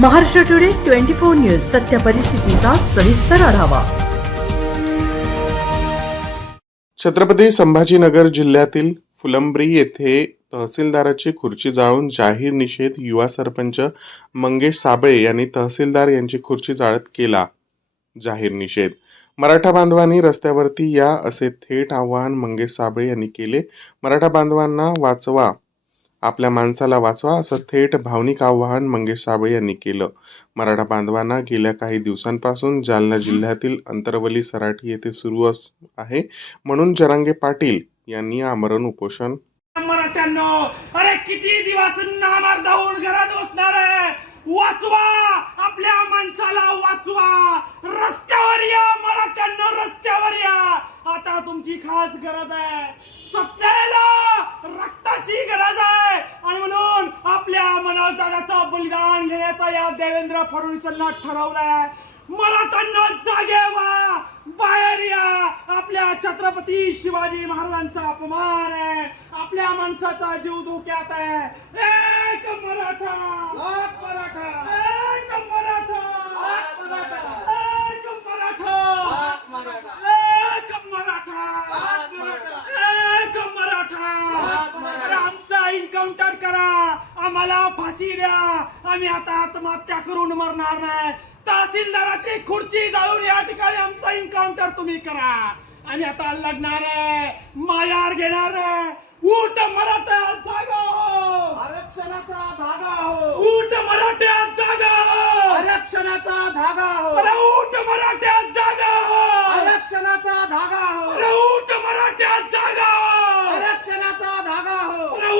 Maharashtra today twenty four news सत्य परिस्थितीचा सविस्तर आढावा. छत्रपती संभाजीनगर जिल्ह्यातील फुलंब्री येथे तहसीलदाराची खुर्ची जाळून जाहीर निषेध युवा सरपंच मंगेश साबळे यांनी तहसीलदार यांची खुर्ची जाळत केला. जाहीर निषेध. मराठा बांधवांनी रस्त्यावरती या असे थेट आवाहन मंगेश साबळे यांनी केले. मराठा बांधवांना वाचवा. आपल्या माणसाला वाचवा असं थेट भावनिक आवाहन मंगेश साबळे यांनी केलं. मराठा बांधवांना गेल्या काही दिवसांपासून जालना जिल्ह्यातील अंतरवली सराठी येथे सुरू आहे. म्हणून जरांगे पाटील यांनी आमरण उपोषण मराठ्यांनो अरे किती दिवस नामार धावून घरात बसणार आहे? वाचवा! आपल्या माणसाला वाचवा! रस्त्यावर या मराठ्यांना रस्त्यावर या! आता तुमची खास गरज आहे. सत्तेला रक्ताची गरज आहे. आणि म्हणून आपल्या मनोजदादाचं बलिदान घेण्याचा या देवेंद्र फडणवीसांना ठरवलंय. मराठ्यांना जागे व्हा. बाहेर या. आपल्या छत्रपती शिवाजी महाराजांचा अपमान आहे. आपल्या माणसाचा जीव धोक्यात आहे एक मराठा एक मराठा एक मराठा एक मराठा एक मराठा एक मराठा एक मराठा अरे आमचा एन्काउंटर करा. आम्हाला फाशी द्या. आम्ही आता आत्महत्या करून मरणार नाही. तहसीलदाराची खुर्ची जाळून या ठिकाणी आमचा एन्काउंटर तुम्ही करा. आम्ही आता लढणार आहे. मायार घेणार आहे. उठ मराठा जागा हो आरक्षणाचा धागा हो उठ मराठा जागा हो आरक्षणाचा धागा हो अरे उठ मराठा जागा हो आरक्षणाचा धागा हो अरे उठ मराठा जागा हो आरक्षणाचा धागा हो अरे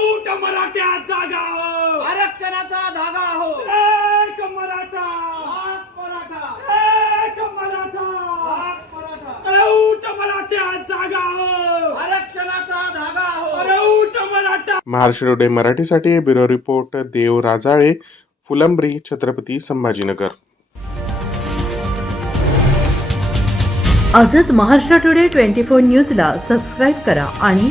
उठ मराठा जागा हो आरक्षणाचा धागा हो एक मराठा. हात मराठा. एक मराठा. हात मराठा. उठ मराठा जागा हो आरक्षणाचा धागा हो अरे उठ मराठा. महाराष्ट्र टुडे मराठीसाठी ब्युरो रिपोर्ट देव राजाळे फुलंब्री छत्रपती संभाजीनगर. आजच महाराष्ट्र टुडे ट्वेंटी फोर न्यूजला सबस्क्राईब करा आणि